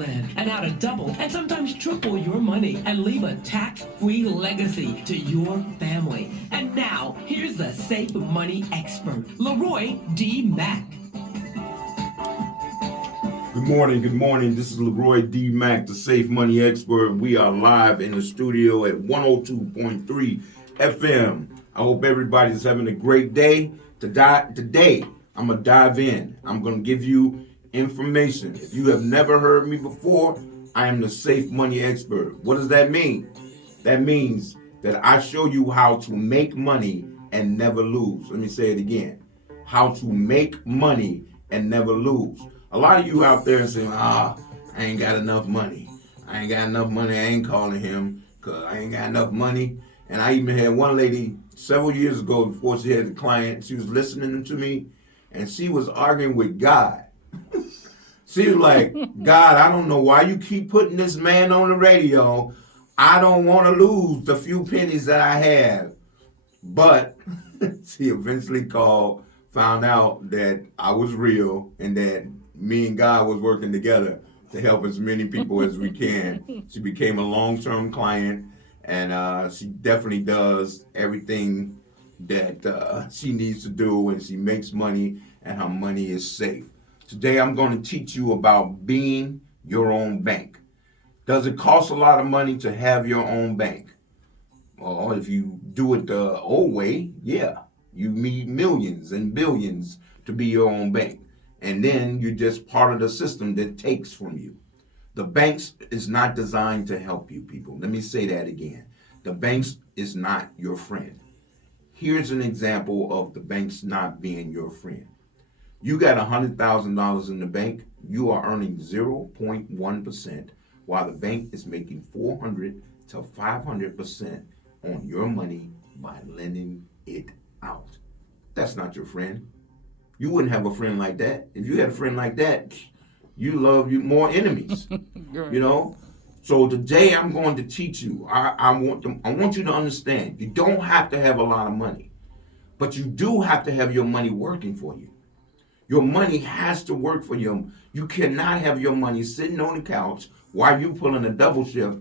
live and how to double and sometimes triple your money and leave a tax-free legacy to your family. And now, here's the safe money expert, Leroy D. Mack. Good morning, good morning. This is Leroy D. Mack, the Safe Money Expert. We are live in the studio at 102.3 FM. I hope everybody's having a great day. Today, I'm going to dive in. I'm going to give you information. If you have never heard me before, I am the Safe Money Expert. What does that mean? That means that I show you how to make money and never lose. Let me say it again. How to make money and never lose. A lot of you out there saying, I ain't got enough money. I ain't calling him because I ain't got enough money. And I even had one lady several years ago before she had a client, she was listening to me and she was arguing with God. She was like, God, I don't know why you keep putting this man on the radio. I don't want to lose the few pennies that I have. But she eventually called, found out that I was real and that me and God was working together to help as many people as we can. She became a long-term client, and she definitely does everything that she needs to do, and she makes money, and her money is safe. Today, I'm going to teach you about being your own bank. Does it cost a lot of money to have your own bank? Well, if you do it the old way, yeah. You need millions and billions to be your own bank. And then you're just part of the system that takes from you. The banks is not designed to help you, people. Let me say that again. The banks is not your friend. Here's an example of the banks not being your friend. You got $100,000 in the bank. You are earning 0.1%, while the bank is making 400 to 500% on your money by lending it out. That's not your friend. You wouldn't have a friend like that. If you had a friend like that, you love you more enemies. You know? So today I'm going to teach you. I want you to understand. You don't have to have a lot of money, but you do have to have your money working for you. Your money has to work for you. You cannot have your money sitting on the couch while you pulling a double shift.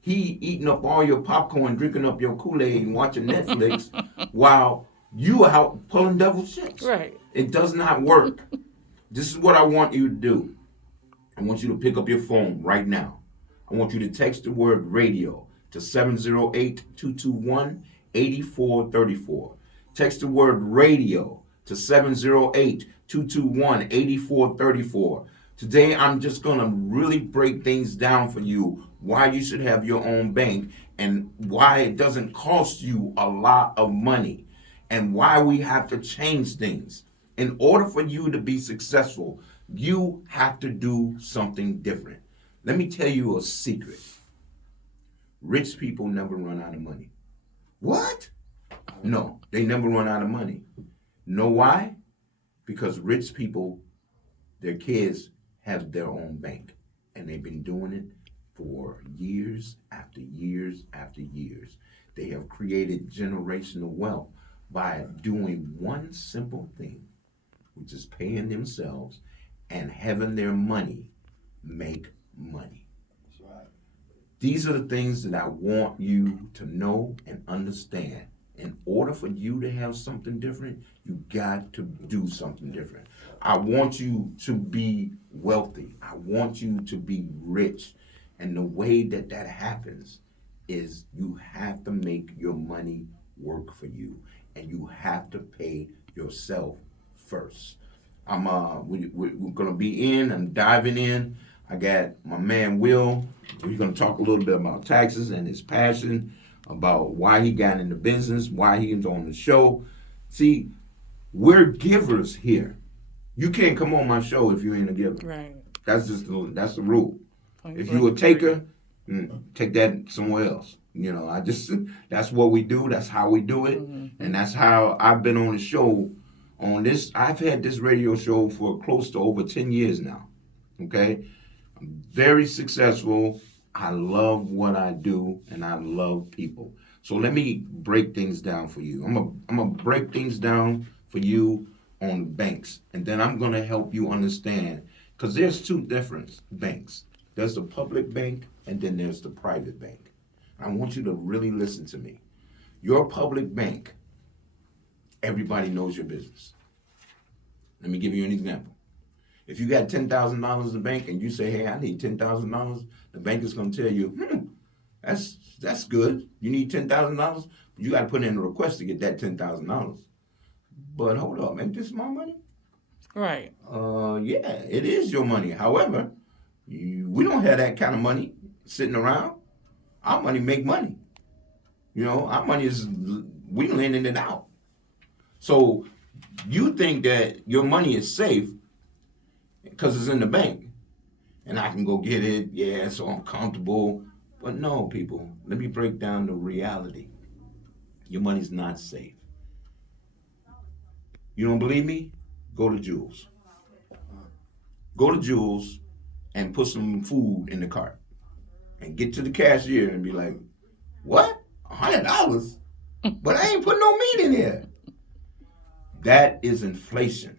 He eating up all your popcorn, drinking up your Kool-Aid, and watching Netflix while you out pulling double shifts. Right. It does not work. This is what I want you to do. I want you to pick up your phone right now. I want you to text the word radio to 708-221-8434. Text the word radio to 708-221-8434. Today, I'm just going to really break things down for you, why you should have your own bank and why it doesn't cost you a lot of money and why we have to change things. In order for you to be successful, you have to do something different. Let me tell you a secret. Rich people never run out of money. What? No, they never run out of money. Know why? Because rich people, their kids have their own bank, and they've been doing it for years after years after years. They have created generational wealth by doing one simple thing, which is paying themselves and having their money make money. That's right. These are the things that I want you to know and understand. In order for you to have something different, you got to do something different. I want you to be wealthy. I want you to be rich. And the way that that happens is you have to make your money work for you. And you have to pay yourself first. We're gonna be I'm diving in. I got my man Will. We're gonna talk a little bit about taxes and his passion, about why he got into business, why he is on the show. See, we're givers here. You can't come on my show if you ain't a giver. Right. That's the rule. If you a taker, take that somewhere else. You know, that's what we do. That's how we do it. Mm-hmm. And that's how I've been on the show on this. I've had this radio show for close to over 10 years now. Okay. I'm very successful. I love what I do and I love people. So let me break things down for you. I'm gonna break things down for you on banks. And then I'm gonna help you understand, because there's two different banks. There's the public bank, and then there's the private bank. I want you to really listen to me. Your public bank, everybody knows your business. Let me give you an example. If you got $10,000 in the bank and you say, hey, I need $10,000, the bank is going to tell you, that's good. You need $10,000. You got to put in a request to get that $10,000. But hold up, ain't this my money? Right. Yeah, it is your money. However, we don't have that kind of money sitting around. Our money make money. You know, our money is, we lending it out. So you think that your money is safe because it's in the bank and I can go get it. Yeah, so I'm comfortable. But no, people, let me break down the reality. Your money's not safe. You don't believe me? Go to Jules. Go to Jules and put some food in the cart and get to the cashier and be like, what? $100? But I ain't putting no meat in here. That is inflation.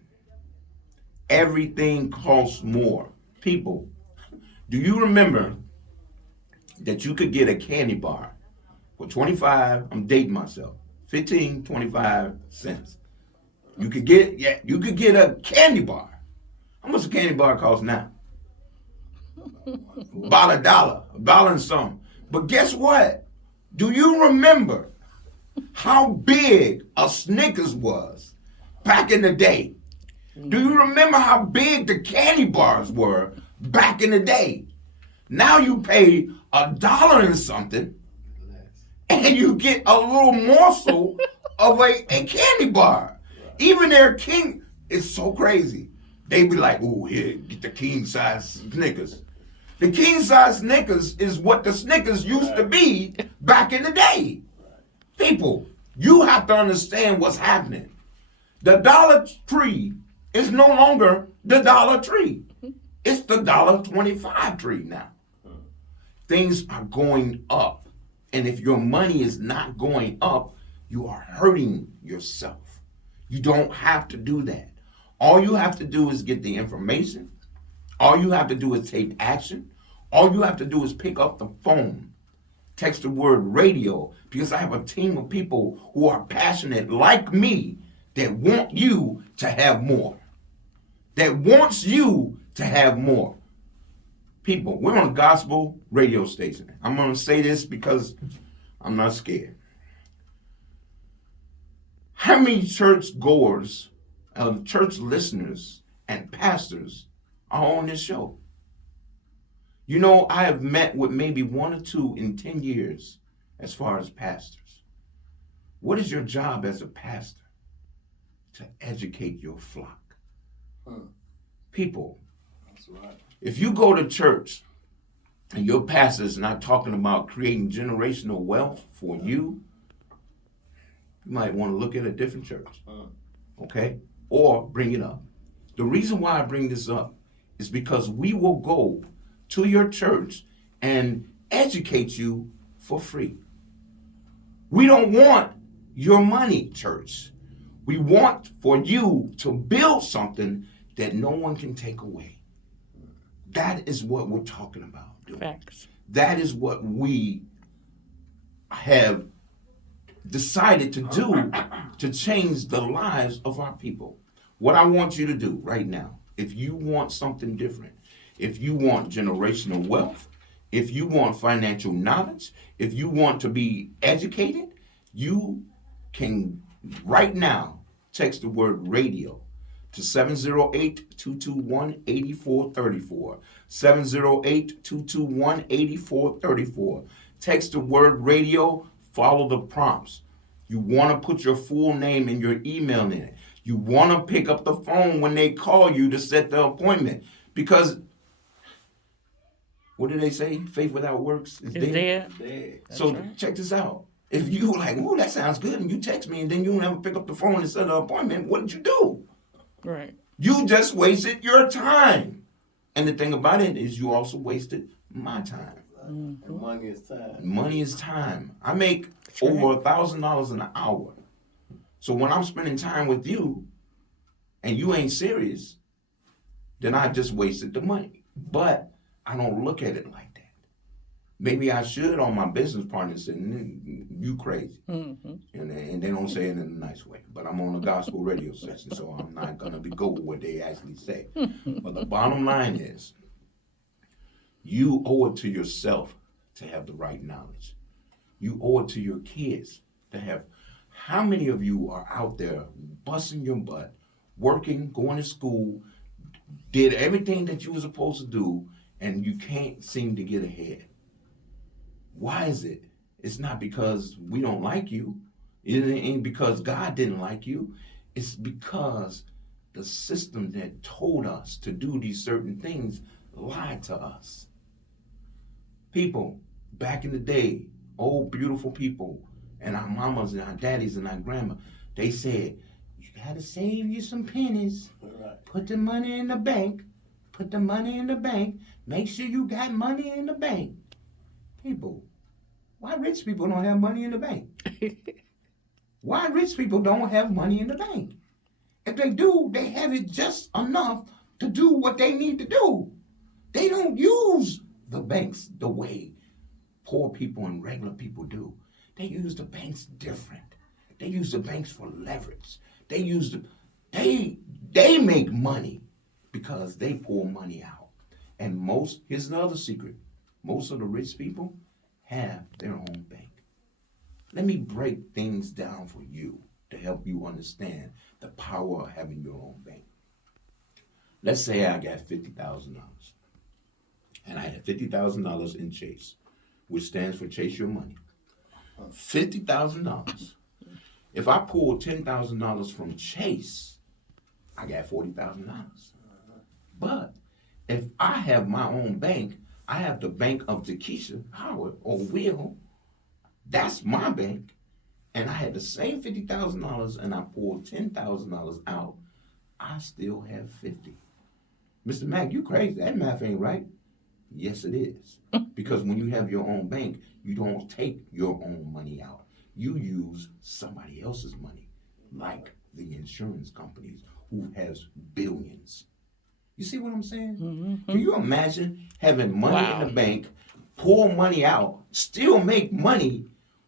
Everything costs more. People, do you remember that you could get a candy bar for 25, I'm dating myself, 15, 25 cents. You could get a candy bar. How much a candy bar cost now? About $1 and something. But guess what? Do you remember how big a Snickers was back in the day? Do you remember how big the candy bars were back in the day? Now you pay $1 and something, and you get a little morsel of a candy bar. Even their king is so crazy. They be like, oh, here, get the king size Snickers. The king size Snickers is what the Snickers used to be back in the day. People, you have to understand what's happening. The Dollar Tree is no longer the Dollar Tree. It's the $1.25 tree now. Things are going up. And if your money is not going up, you are hurting yourself. You don't have to do that. All you have to do is get the information. All you have to do is take action. All you have to do is pick up the phone, text the word radio, because I have a team of people who are passionate like me that want you to have more. That wants you to have more. People, we're on a gospel radio station. I'm going to say this because I'm not scared. How many church goers, church listeners, and pastors are on this show? You know, I have met with maybe one or two in 10 years as far as pastors. What is your job as a pastor? To educate your flock. People, that's right. If you go to church and your pastor is not talking about creating generational wealth for you, you might want to look at a different church, okay? Or bring it up. The reason why I bring this up is because we will go to your church and educate you for free. We don't want your money, church. We want for you to build something that no one can take away. That is what we're talking about. Dude. Facts. That is what we have decided to do to change the lives of our people. What I want you to do right now, if you want something different, if you want generational wealth, if you want financial knowledge, if you want to be educated, you can right now text the word radio to 708-221-8434. 708-221-8434. Text the word radio, follow the prompts. You want to put your full name and your email in it. You want to pick up the phone when they call you to set the appointment. Because, what do they say? Faith without works is dead. So right. Check this out. If you like, ooh, that sounds good, and you text me and then you never pick up the phone and set an appointment, what did you do? Right. You just wasted your time. And the thing about it is you also wasted my time. Mm-hmm. And money is time. Money is time. I make over $1,000 an hour. So when I'm spending time with you and you ain't serious, then I just wasted the money. But I don't look at it like that. Maybe I should on my business partner say, you crazy. And they don't say it in a nice way. But I'm on a gospel radio station, so I'm not going to go with what they actually say. But the bottom line is, you owe it to yourself to have the right knowledge. You owe it to your kids to have. How many of you are out there busting your butt, working, going to school, did everything that you were supposed to do, and you can't seem to get ahead? Why is it? It's not because we don't like you. It ain't because God didn't like you. It's because the system that told us to do these certain things lied to us. People, back in the day, old beautiful people, and our mamas and our daddies and our grandma, they said, you gotta save you some pennies. Right. Put the money in the bank. Put the money in the bank. Make sure you got money in the bank. People, why rich people don't have money in the bank? Why rich people don't have money in the bank? If they do, they have it just enough to do what they need to do. They don't use the banks the way poor people and regular people do. They use the banks different. They use the banks for leverage. They make money because they pour money out. And here's another secret. Most of the rich people have their own bank. Let me break things down for you to help you understand the power of having your own bank. Let's say I got $50,000 and I had $50,000 in Chase, which stands for Chase Your Money. $50,000. If I pull $10,000 from Chase, I got $40,000. But if I have my own bank, I have the bank of Takesha Howard or Will. That's my bank. And I had the same $50,000 and I pulled $10,000 out. I still have 50. Mr. Mack, you crazy. That math ain't right. Yes, it is. Because when you have your own bank, you don't take your own money out. You use somebody else's money, like the insurance companies who has billions. You see what I'm saying? Can you imagine having money in the bank, pull money out, still make money,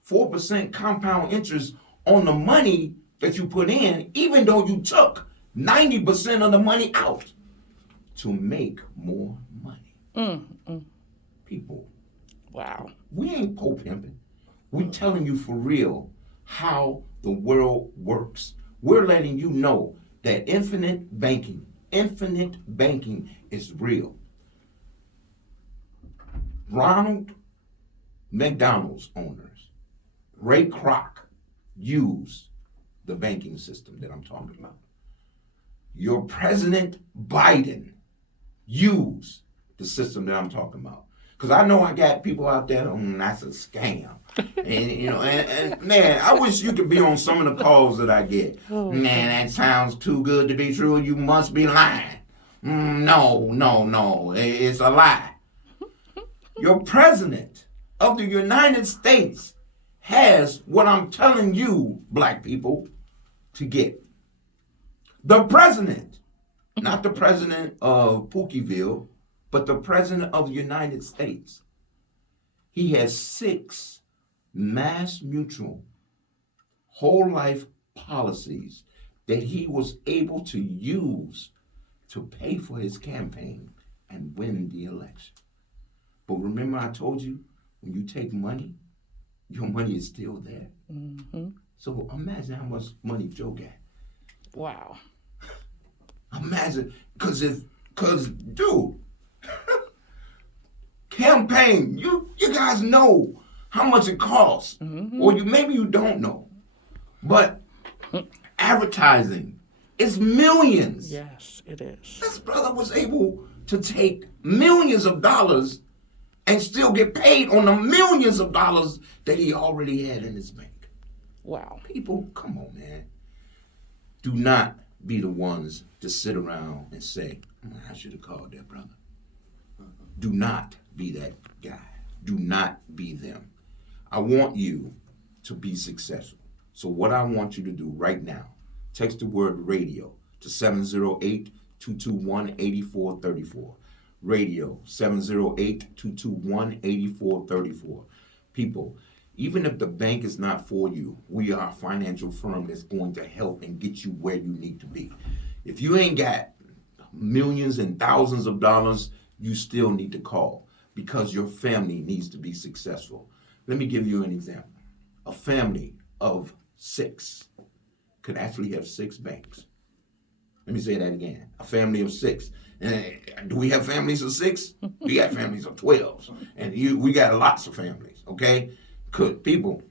4% compound interest on the money that you put in, even though you took 90% of the money out to make more money? People. Wow. We ain't Pope pimping. We're telling you for real how the world works. We're letting you know that infinite banking is real. Ronald McDonald's owners, Ray Kroc, use the banking system that I'm talking about. Your President Biden use the system that I'm talking about. Because I know I got people out there, that's a scam. and man, I wish you could be on some of the calls that I get. Man, that sounds too good to be true. You must be lying. No, it's a lie. Your president of the United States has what I'm telling you, black people, to get. The president, not the president of Pookieville, but the president of the United States. He has 6 Mass Mutual whole life policies that he was able to use to pay for his campaign and win the election. But remember I told you, when you take money, your money is still there. So imagine how much money Joe got. Wow. Imagine, cause dude, campaign, you guys know how much it costs. Or maybe you don't know. But advertising is millions. Yes, it is. This brother was able to take millions of dollars and still get paid on the millions of dollars that he already had in his bank. Wow. People, come on, man. Do not be the ones to sit around and say, I should have called that brother. Do not be that guy. Do not be them. I want you to be successful. So what I want you to do right now, text the word radio to 708-221-8434. Radio, 708-221-8434. People, even if the bank is not for you, we are a financial firm that's going to help and get you where you need to be. If you ain't got millions and thousands of dollars, you still need to call because your family needs to be successful. Let me give you an example. A family of 6 could actually have 6 banks. Let me say that again. A family of 6. And do we have families of 6? We got families of 12. And we got lots of families, okay? Good people.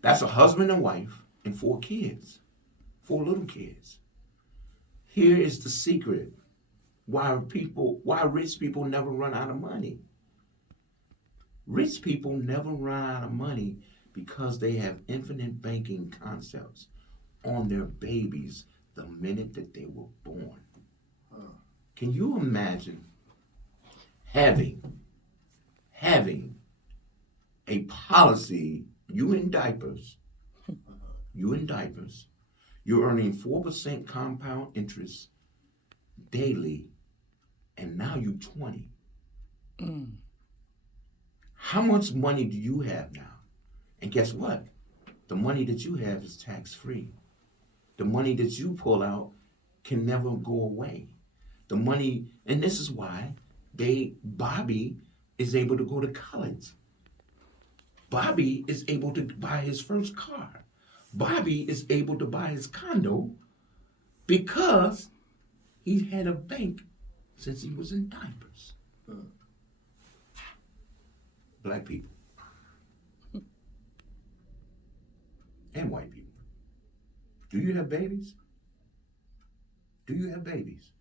That's a husband and wife and 4 kids. 4 little kids. Here is the secret. Why rich people never run out of money. Rich people never run out of money because they have infinite banking concepts on their babies the minute that they were born. Can you imagine having a policy, you in diapers, you're earning 4% compound interest daily, and now you 20. How much money do you have now? And guess what? The money that you have is tax-free. The money that you pull out can never go away. The money, and this is why Bobby is able to go to college. Bobby is able to buy his first car. Bobby is able to buy his condo because he had a bank since he was in diapers. Black people and white people. Do you have babies? Do you have babies?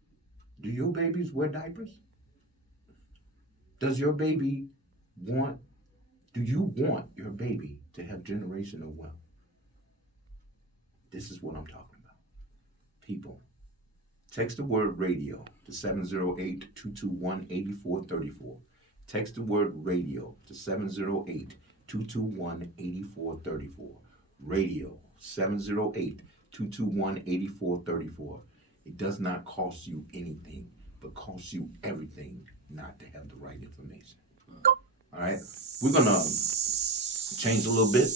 Do your babies wear diapers? Do you want your baby to have generational wealth? This is what I'm talking about. People, text the word radio to 708-221-8434. Text the word radio to 708-221-8434. Radio, 708-221-8434. It does not cost you anything, but costs you everything not to have the right information. All right? We're going to change a little bit,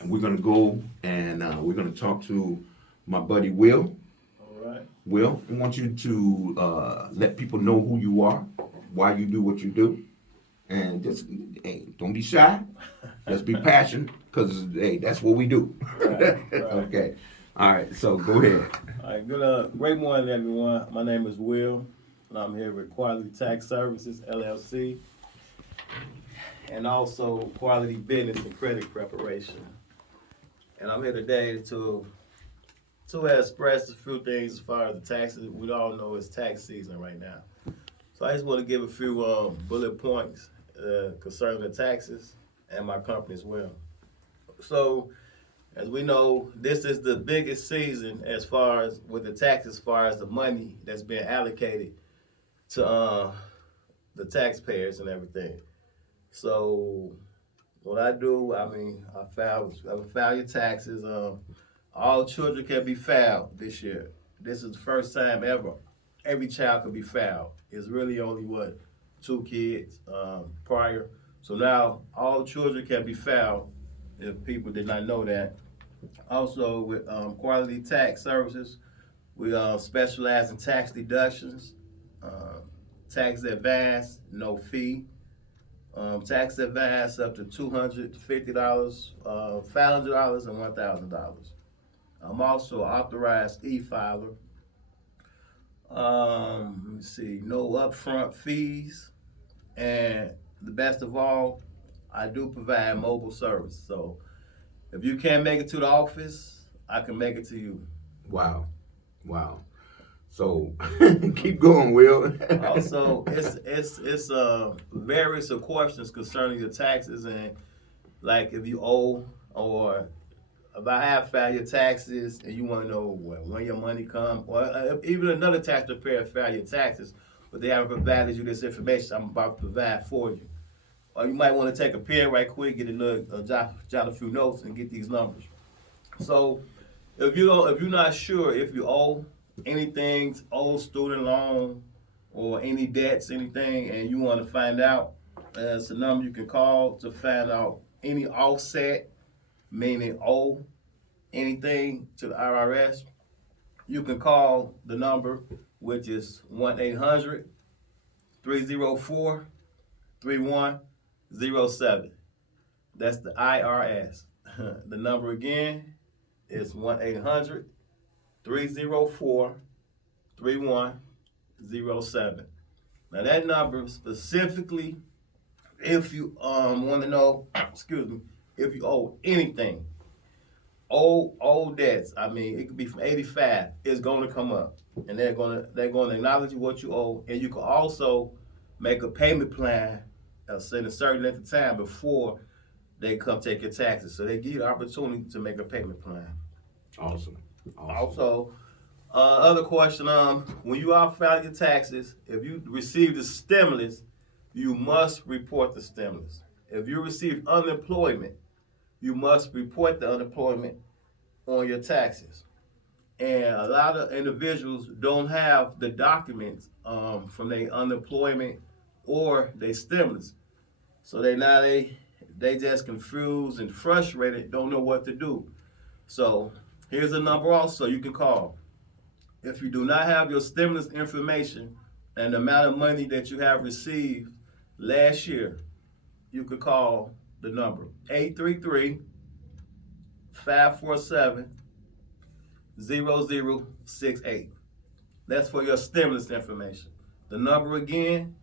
and we're going to go and we're going to talk to my buddy Will. All right. Will, I want you to let people know who you are, why you do what you do, and just, hey, don't be shy. Just be passionate, because, hey, that's what we do. Right. Okay. All right, so go ahead. All right, great morning, everyone. My name is Will, and I'm here with Quality Tax Services, LLC, and also Quality Business and Credit Preparation. And I'm here today to express a few things as far as the taxes. We all know it's tax season right now. So I just want to give a few bullet points concerning the taxes and my company as well. So, as we know, this is the biggest season as far as with the taxes, as far as the money that's being allocated to the taxpayers and everything. So, what I do, I file your taxes. All children can be filed this year. This is the first time ever every child could be filed. It's really only 2 kids prior. So now all children can be filed. If people did not know that. Also with Quality Tax Services, we specialize in tax deductions, tax advance, no fee, tax advance up to $250, $500, and $1,000. I'm also authorized e-filer. Let me see, no upfront fees, and the best of all, I do provide mobile service. So if you can't make it to the office, I can make it to you. Wow. So keep going, Will. Also, it's various questions concerning your taxes, and like if you owe, or if I have filed your taxes and you want to know when your money comes, or even another tax preparer filed your taxes, but they haven't provided you this information I'm about to provide for you. Or you might want to take a pen right quick, get a little, jot a few notes, and get these numbers. So, if you're not sure if you owe anything, old student loan, or any debts, anything, and you want to find out, it's a number you can call to find out any offset, meaning owe anything to the IRS. You can call the number, which is 1-800-304-3107. That's the IRS. The number again is 1-800-304-3107. Now that number specifically, if you want to know, excuse me, if you owe anything, old debts. I mean, it could be from 85. It's going to come up, and they're going to acknowledge what you owe, and you can also make a payment plan in a certain length of time before they come take your taxes. So they give you the opportunity to make a payment plan. Awesome. Also, other question, when you are filing your taxes, if you receive the stimulus, you must report the stimulus. If you receive unemployment, you must report the unemployment on your taxes. And a lot of individuals don't have the documents from their unemployment or their stimulus. So they just confused and frustrated, don't know what to do. So here's a number also you can call. If you do not have your stimulus information and the amount of money that you have received last year, you could call the number 833-547-0068. That's for your stimulus information. The number again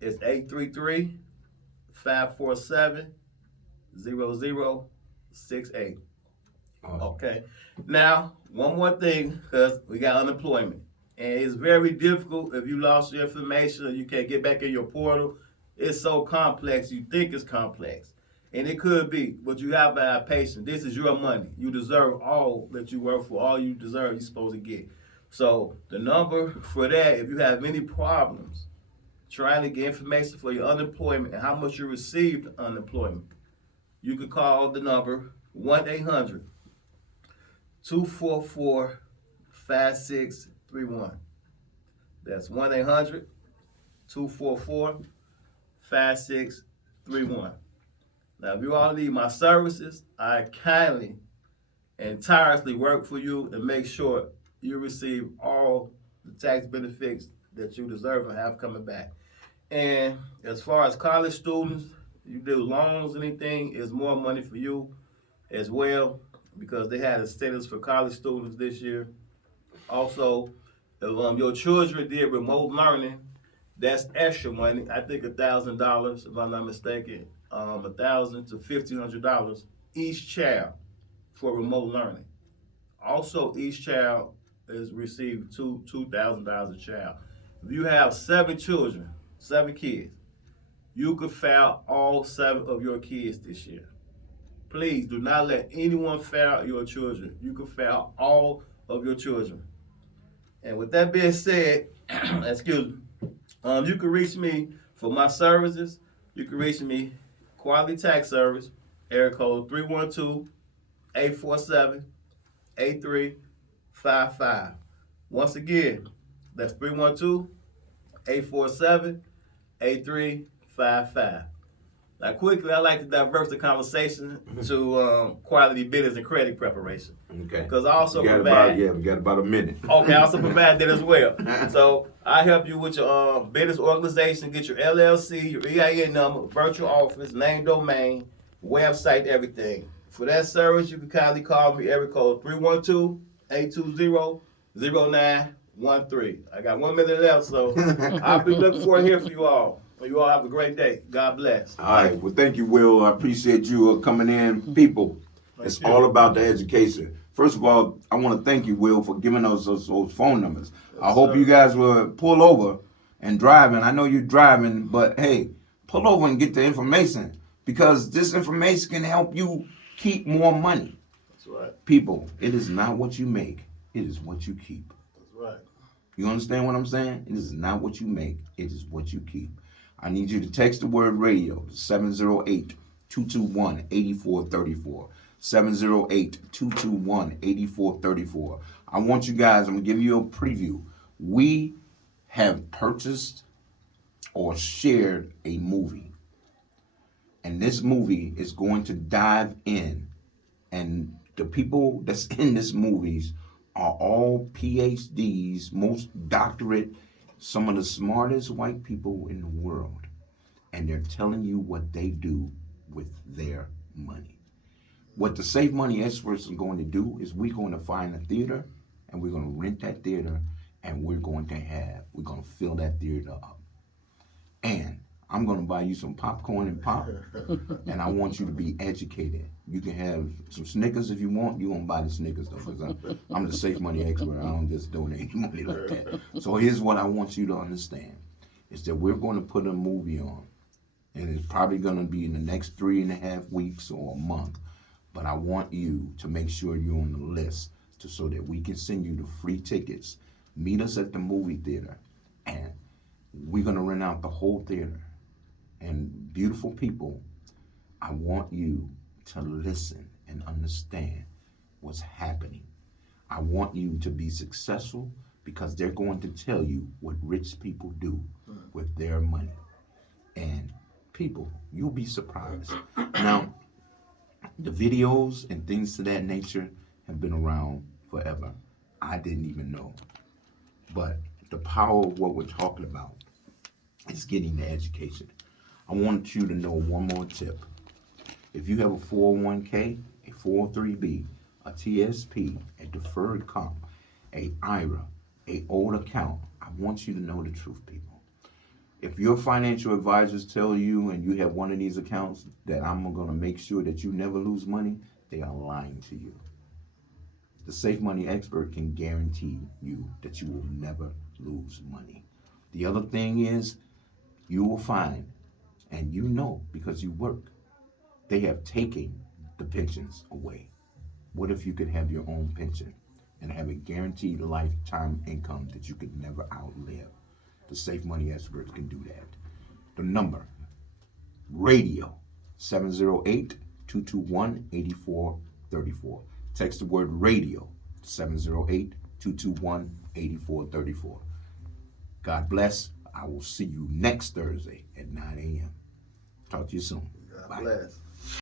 is 833-547-0068. Awesome. Okay. Now, one more thing, because we got unemployment. And it's very difficult if you lost your information or you can't get back in your portal. It's so complex, you think it's complex. And it could be, but you have to have patience. This is your money. You deserve all that you work for. All you deserve, you're supposed to get. So the number for that, if you have any problems trying to get information for your unemployment and how much you received unemployment, you could call the number 1-800-244-5631. That's 1-800-244-5631. Now, if you all need my services, I kindly and tirelessly work for you and make sure you receive all the tax benefits that you deserve and have coming back. And as far as college students, you do loans, anything, is more money for you as well, because they had incentives for college students this year. Also, if your children did remote learning, that's extra money. I think $1,000, if I'm not mistaken, $1,000 to $1,500 each child for remote learning. Also, each child is received $2,000 a child. If you have 7 children, 7 kids, you could fail all 7 of your kids this year. Please do not let anyone fail your children. You can fail all of your children. And with that being said, excuse me, you can reach me for my services. You can reach me, Quality Tax Service, area code 312-847-8355. Once again, that's 312-847-8355. Now, quickly, I like to divert the conversation to quality business and credit preparation. Okay. Because I also we got about a minute. Okay, I also provide that as well. So I help you with your business organization, get your LLC, your EIN number, virtual office, name, domain, website, everything. For that service, you can kindly call me, area code 312-820-0913. I got 1 minute left, so I'll be looking forward to hearing from you all. You all have a great day. God bless. All right. Well, thank you, Will. I appreciate you coming in. People, it's all about the education. First of all, I want to thank you, Will, for giving us those phone numbers. I hope you guys will pull over and driving. I know you're driving, but hey, pull over and get the information, because this information can help you keep more money. That's right. People, it is not what you make. It is what you keep. That's right. You understand what I'm saying? It is not what you make. It is what you keep. I need you to text the word radio, 708-221-8434. 708-221-8434. I want you guys, I'm going to give you a preview. We have purchased or shared a movie. And this movie is going to dive in, and the people that's in this movies are all PhDs, most doctorate, some of the smartest white people in the world. And they're telling you what they do with their money. What the Safe Money Experts are going to do is we're going to find a theater, and we're going to rent that theater, and we're going to fill that theater up. And I'm going to buy you some popcorn and pop, and I want you to be educated. You can have some Snickers if you want. You're going to buy the Snickers, though, because I'm the Safe Money Expert. I don't just donate money like that. So here's what I want you to understand, is that we're going to put a movie on, and it's probably going to be in the next 3.5 weeks or a month. But I want you to make sure you're on the list so that we can send you the free tickets. Meet us at the movie theater, and we're going to rent out the whole theater. And beautiful people, I want you to listen and understand what's happening. I want you to be successful because they're going to tell you what rich people do with their money. And people, you'll be surprised. Now, the videos and things of that nature have been around forever. I didn't even know. But the power of what we're talking about is getting the education. I want you to know one more tip. If you have a 401k, a 403b, a TSP, a deferred comp, a IRA, a old account, I want you to know the truth, people. If your financial advisors tell you and you have one of these accounts that I'm going to make sure that you never lose money, they are lying to you. The Safe Money Expert can guarantee you that you will never lose money. The other thing is, you will find, and you know because you work, they have taken the pensions away. What if you could have your own pension and have a guaranteed lifetime income that you could never outlive? The Safe Money Experts can do that. The number, radio, 708-221-8434. Text the word radio, 708-221-8434. God bless. I will see you next Thursday at 9 a.m. Talk to you soon. God Bye. bless.